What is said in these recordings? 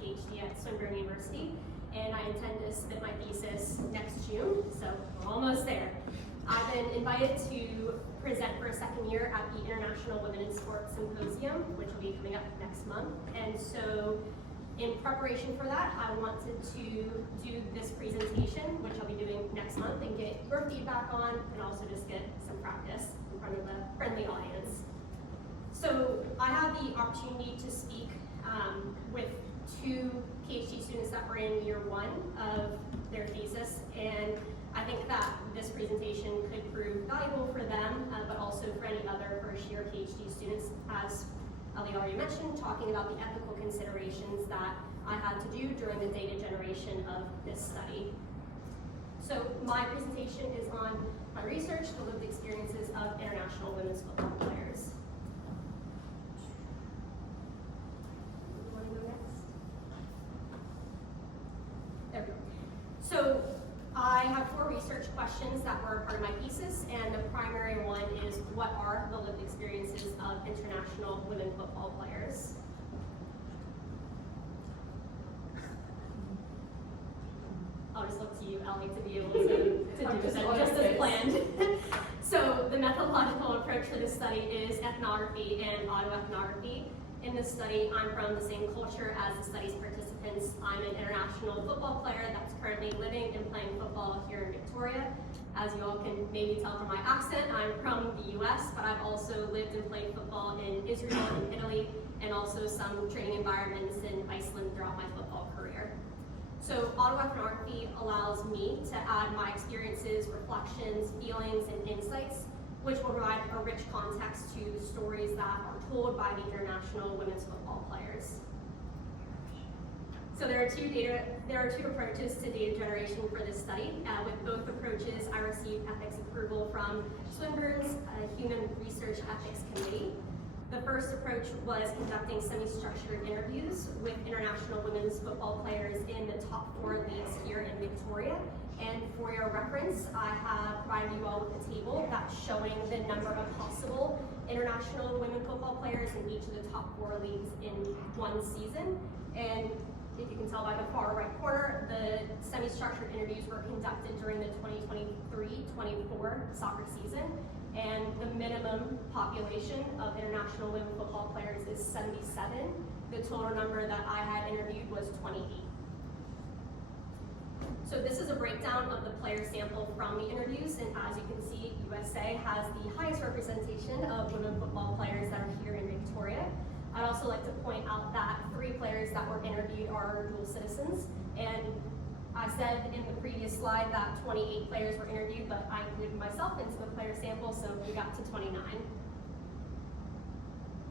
PhD at Swinburne University, and I intend to submit my thesis next June, so we're almost there. I've been invited to present for a second year at the International Women in Sports Symposium, which will be coming up next month. And so in preparation for that, I wanted to do this presentation, which I'll be doing next month, and get your feedback on, and also just get some practice in front of a friendly audience. So I had the opportunity to speak with two PhD students that were in year one of their thesis, and I think that this presentation could prove valuable for them, but also for any other first-year PhD students, as Ali already mentioned, talking about the ethical considerations that I had to do during the data generation of this study. So my presentation is on my research, the lived experiences of international women's football players. You want to go next? There we go. So I have 4 research questions that were part of my thesis, and the primary one is, what are the lived experiences of international women football players? I'll just look to you, Ellie, to be able to do that just as planned. So the methodological approach for this study is ethnography and autoethnography. In this study, I'm from the same culture as the study's participants. I'm an international football player that's currently living and playing football here in Victoria. As you all can maybe tell from my accent, I'm from the US, but I've also lived and played football in Israel and Italy, and also some training environments in Iceland throughout my football career. So autoethnography allows me to add my experiences, reflections, feelings, and insights, which will provide a rich context to the stories that are told by the international women's football players. So there are two approaches to data generation for this study. With both approaches, I received ethics approval from Swinburne's Human Research Ethics Committee. The first approach was conducting semi-structured interviews with international women's football players in the top 4 leagues here in Victoria. And for your reference, I have provided you all with a table that's showing the number of possible international women football players in each of the top 4 leagues in one season. And if you can tell by the far right corner, the semi-structured interviews were conducted during the 2023-24 soccer season. And the minimum population of international women football players is 77. The total number that I had interviewed was 28. So this is a breakdown of the player sample from the interviews, and as you can see, USA has the highest representation of women football players that are here in Victoria. I'd also like to point out that 3 players that were interviewed are dual citizens, and I said in the previous slide that 28 players were interviewed, but I included myself into the player sample, so we got to 29.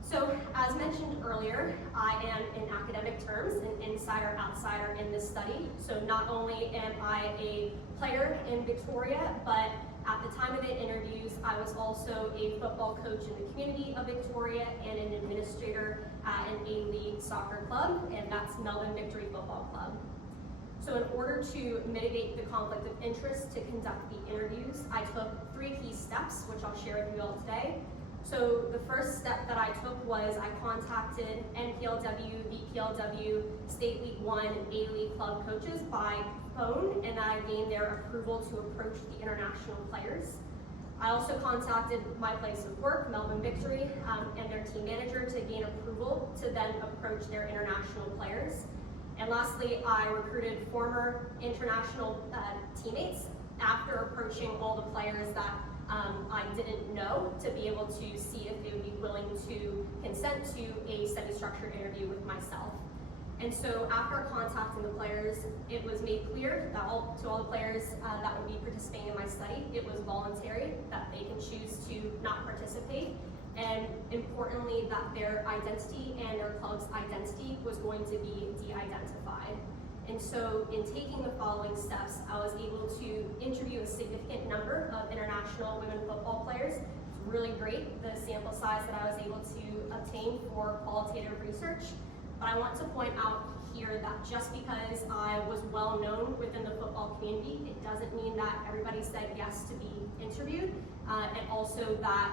So, as mentioned earlier, I am, in academic terms, an insider-outsider in this study. So not only am I a player in Victoria, but at the time of the interviews, I was also a football coach in the community of Victoria and an administrator at an A-League soccer club, and that's Melbourne Victory Football Club. So in order to mitigate the conflict of interest to conduct the interviews, I took 3 key steps, which I'll share with you all today. So the first step that I took was I contacted NPLW, VPLW, State League 1, and A-League club coaches by phone, and I gained their approval to approach the international players. I also contacted my place of work, Melbourne Victory, and their team manager to gain approval to then approach their international players. And lastly, I recruited former international teammates after approaching all the players that I didn't know, to be able to see if they would be willing to consent to a semi-structured interview with myself. And so after contacting the players, it was made clear that to all the players that would be participating in my study, it was voluntary, that they can choose to not participate, and importantly, that their identity and their club's identity was going to be de-identified. And so in taking the following steps, I was able to interview a significant number of international women football players. It's really great, the sample size that I was able to obtain for qualitative research. But I want to point out here that just because I was well known within the football community, it doesn't mean that everybody said yes to be interviewed, and also that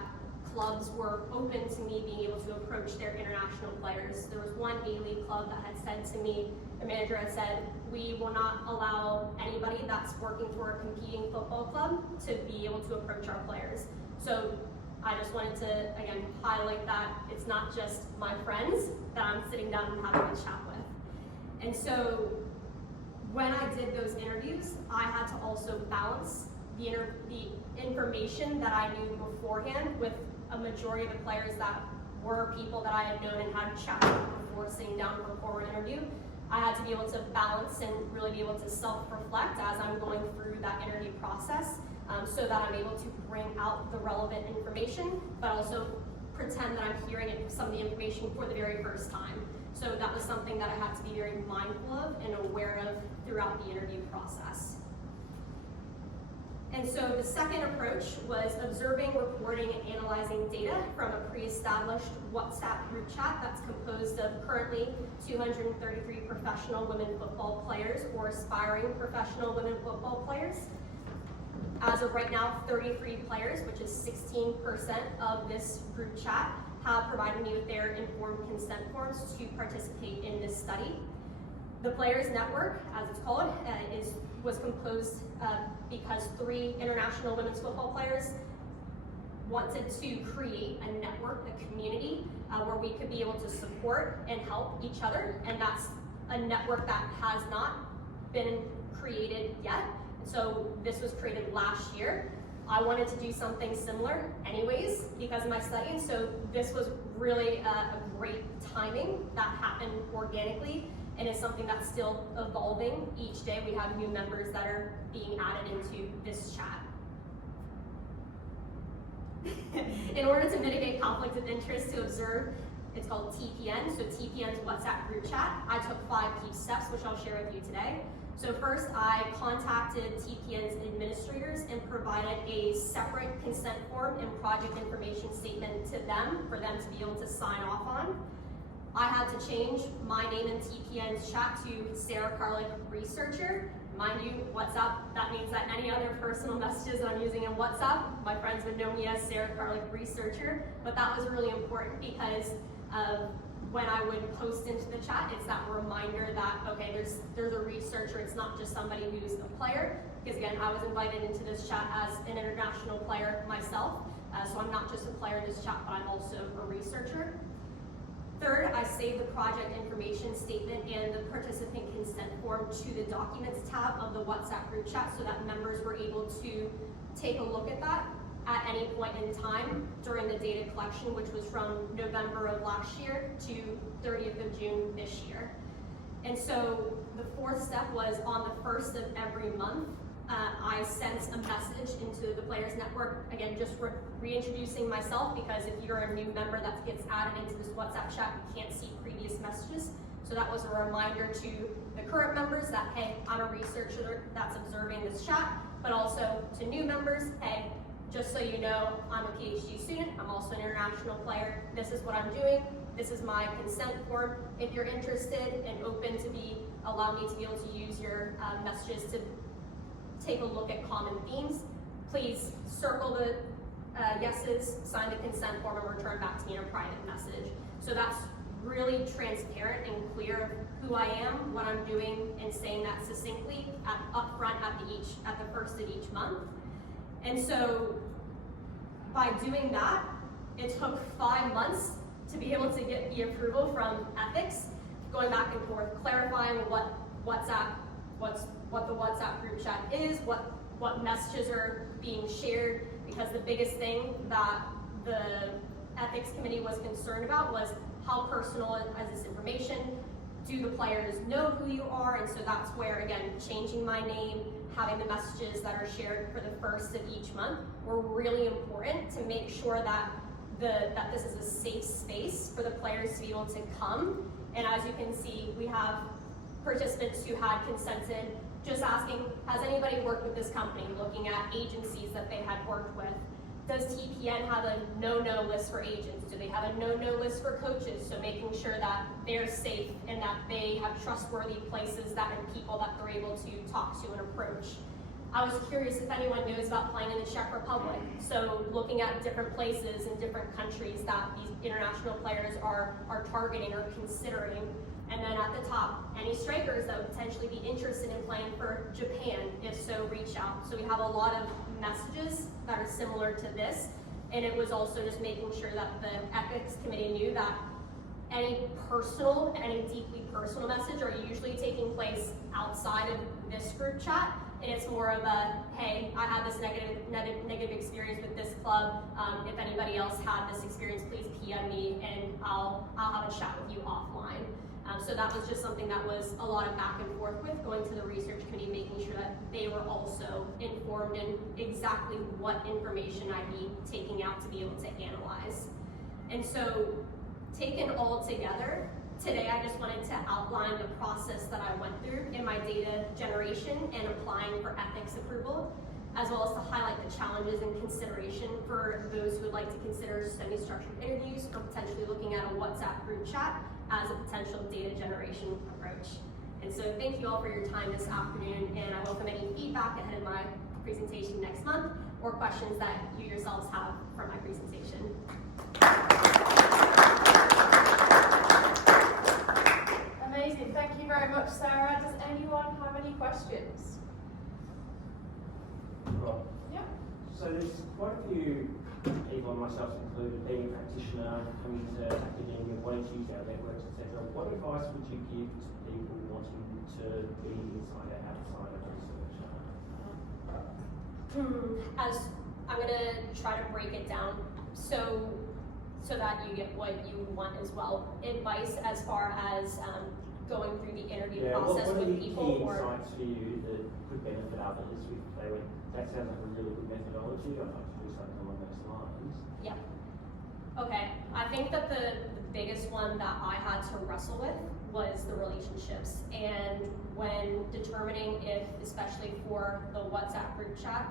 clubs were open to me being able to approach their international players. There was one A-League club that had said to me, the manager had said, we will not allow anybody that's working for a competing football club to be able to approach our players. So I just wanted to, again, highlight that it's not just my friends that I'm sitting down and having a chat with. And so when I did those interviews, I had to also balance the information that I knew beforehand with a majority of the players that were people that I had known and had chatted with before sitting down for a forward interview. I had to be able to balance and really be able to self-reflect as I'm going through that interview process, so that I'm able to bring out the relevant information, but also pretend that I'm hearing some of the information for the very first time. So that was something that I had to be very mindful of and aware of throughout the interview process. And so the second approach was observing, reporting, and analyzing data from a pre-established WhatsApp group chat that's composed of currently 233 professional women football players or aspiring professional women football players. As of right now, 33 players, which is 16% of this group chat, have provided me with their informed consent forms to participate in this study. The Players Network, as it's called, was composed because 3 international women's football players wanted to create a network, a community, where we could be able to support and help each other, and that's a network that has not been created yet. So this was created last year. I wanted to do something similar anyways because of my study, and so this was really a great timing that happened organically, and it's something that's still evolving each day. We have new members that are being added into this chat. In order to mitigate conflict of interest to observe, it's called TPN, so TPN's WhatsApp group chat. I took 5 key steps, which I'll share with you today. So first, I contacted TPN's administrators and provided a separate consent form and project information statement to them for them to be able to sign off on. I had to change my name in TPN's chat to Sarah Carlick Researcher. Mind you, WhatsApp, that means that any other personal messages that I'm using in WhatsApp, my friends would know me as Sarah Carlick Researcher, but that was really important because when I would post into the chat, it's that reminder that, okay, there's a researcher, it's not just somebody who's a player, because again, I was invited into this chat as an international player myself, so I'm not just a player in this chat, but I'm also a researcher. Third, I saved the project information statement and the participant consent form to the Documents tab of the WhatsApp group chat so that members were able to take a look at that at any point in time during the data collection, which was from November of last year to 30th of June this year. And so the 4th step was on the 1st of every month, I sent a message into the Players Network, again, just reintroducing myself, because if you're a new member that gets added into this WhatsApp chat, you can't see previous messages. So that was a reminder to the current members that, hey, I'm a researcher that's observing this chat, but also to new members, hey, just so you know, I'm a PhD student, I'm also an international player, this is what I'm doing, this is my consent form. If you're interested and open to allow me to be able to use your messages to take a look at common themes, please circle the yeses, sign the consent form, and return back to me in a private message. So that's really transparent and clear of who I am, what I'm doing, and saying that succinctly up front at the first of each month. And so by doing that, it took 5 months to be able to get the approval from ethics, going back and forth, clarifying what the WhatsApp group chat is, what messages are being shared, because the biggest thing that the ethics committee was concerned about was how personal is this information? Do the players know who you are? And so that's where, again, changing my name, having the messages that are shared for the first of each month were really important to make sure that that this is a safe space for the players to be able to come. And as you can see, we have participants who had consented, just asking, has anybody worked with this company, looking at agencies that they had worked with. Does TPN have a no-no list for agents? Do they have a no-no list for coaches? So making sure that they're safe and that they have trustworthy places and people that they're able to talk to and approach. I was curious if anyone knows about playing in the Czech Republic. So looking at different places and different countries that these international players are targeting or considering. And then at the top, any strikers that would potentially be interested in playing for Japan. If so, reach out. So we have a lot of messages that are similar to this. And it was also just making sure that the ethics committee knew that any deeply personal message are usually taking place outside of this group chat. And it's more of a, hey, I had this negative experience with this club. If anybody else had this experience, please PM me and I'll have a chat with you offline. So that was just something that was a lot of back and forth with, going to the research committee, making sure that they were also informed in exactly what information I'd be taking out to be able to analyze. And so, taken all together, today I just wanted to outline the process that I went through in my data generation and applying for ethics approval, as well as to highlight the challenges and consideration for those who would like to consider semi-structured interviews or potentially looking at a WhatsApp group chat as a potential data generation approach. And so thank you all for your time this afternoon, and I welcome any feedback ahead of my presentation next month or questions that you yourselves have from my presentation. Amazing, thank you very much, Sarah. Does anyone have any questions? Right. Yeah. So there's quite a few people, myself included, being a practitioner, coming to academia, wanting to use our networks, etc. What advice would you give to people wanting to be inside or outside of research? As I'm gonna try to break it down so that you get what you want as well. Advice as far as going through the interview process what are with the people, key or insights for you that could benefit others if they went, that sounds like a really good methodology, I'd like to do something along those lines. yeah. Okay, I think that the biggest one that I had to wrestle with was the relationships. And when determining if, especially for the WhatsApp group chat,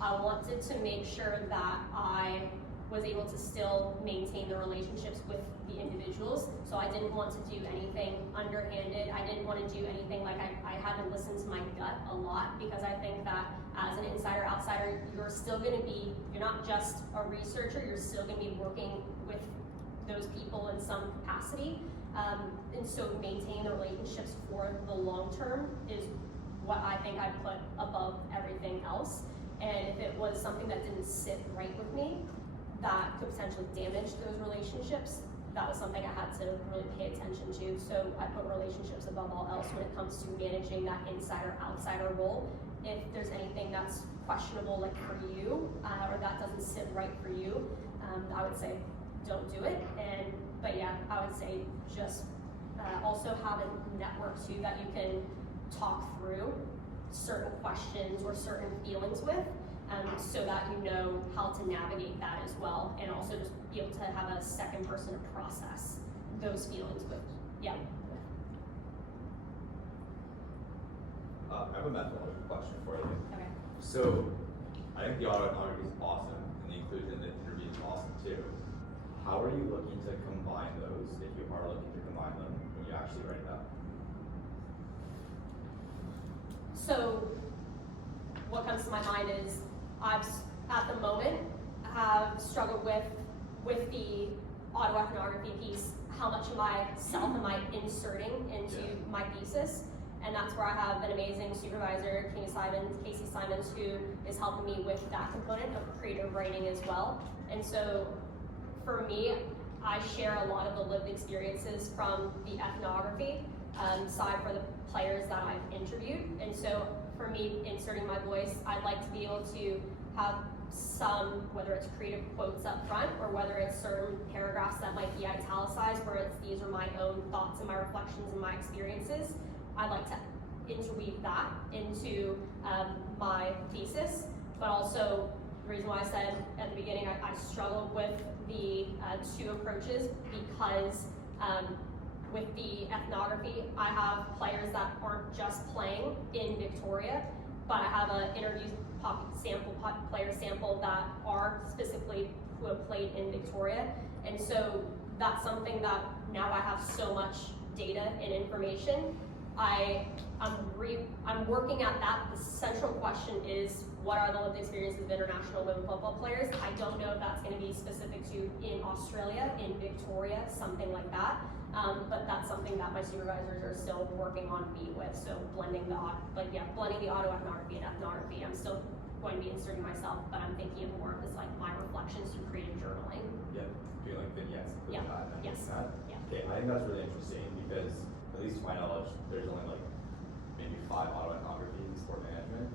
I wanted to make sure that I was able to still maintain the relationships with the individuals. So I didn't want to do anything underhanded. I didn't want to do anything like I had to listen to my gut a lot, because I think that as an insider outsider, you're still going to be, you're not just a researcher, you're still going to be working with those people in some capacity. And so maintaining the relationships for the long term is what I think I put above everything else. And if it was something that didn't sit right with me, that could potentially damage those relationships, that was something I had to really pay attention to. So I put relationships above all else when it comes to managing that insider-outsider role. If there's anything that's questionable, like for you, or that doesn't sit right for you, I would say don't do it. But yeah, I would say just also have a network too that you can talk through certain questions or certain feelings with, so that you know how to navigate that as well, and also just be able to have a second person to process those feelings with. Yeah. I have a methodology question for you. Okay. So, I think the autoethnography is awesome, and the inclusion in the interview is awesome too. How are you looking to combine those, if you are looking to combine them, when you actually write it up? So, what comes to my mind is I've, at the moment, have struggled with the autoethnography piece. How much of myself am I inserting into my thesis? And that's where I have an amazing supervisor, Casey Simons, who is helping me with that component of creative writing as well. And so, for me, I share a lot of the lived experiences from the ethnography side for the players that I've interviewed. And so, for me, inserting my voice, I'd like to be able to have some, whether it's creative quotes up front or whether it's certain paragraphs that might be italicized, where it's these are my own thoughts and my reflections and my experiences. I'd like to interweave that into my thesis, but also the reason why I said at the beginning I struggled with the two approaches, because with the ethnography, I have players that aren't just playing in Victoria, but I have an interview player sample that are specifically who have played in Victoria. And so that's something that now I have so much data and information I'm working at that. The central question is, what are the lived experiences of international women football players? I don't know if that's going to be specific to in Australia, in Victoria, something like that. But that's something that my supervisors are still working on me with. So blending the autoethnography and ethnography. I'm still going to be inserting myself, but I'm thinking of more of this like my reflections through creative journaling. Yep, doing like vignettes. Yeah. That, and Yes. That. Yeah. Okay, I think that's really interesting because, at least to my knowledge, there's only like maybe 5 autoethnographies in sport management,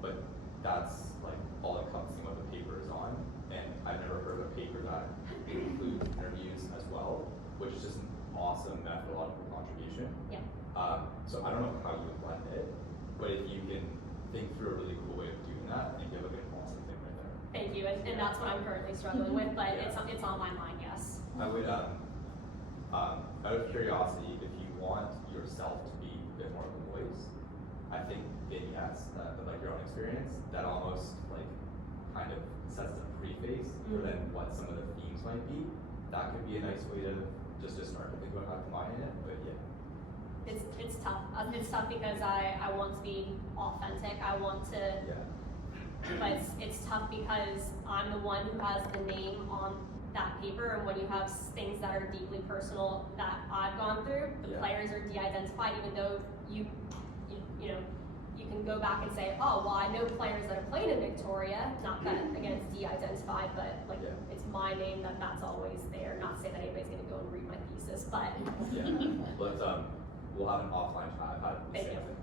but that's like all encompassing what the paper is on. And I've never heard of a paper that includes interviews as well, which is just an awesome methodological contribution. Yeah. So I don't know how you would blend it, but if you can think through a really cool way of doing that, I think you have like an awesome thing right there. Thank you, and that's what I'm currently struggling with, but Yeah. it's on my mind, yes. I would, out of curiosity, if you want yourself to be a bit more of a voice, I think vignettes, like your own experience, that almost like kind of sets a preface for then what some of the themes might be. That could be a nice way to just start to think about how combining it, but yeah. It's tough. It's tough because I want to be authentic. I want to, Yeah. but it's tough because I'm the one who has the name on that paper, and when you have things that are deeply personal that I've gone through, the Yeah. players are de-identified, even though you know, you can go back and say, oh, well, I know players that have played in Victoria, not that, again, it's de-identified, but like, Yeah. it's my name that's always there. Not to say that anybody's gonna go and read my thesis, but. Yeah, but we'll have an offline chat. I've had the Thank same you. thing.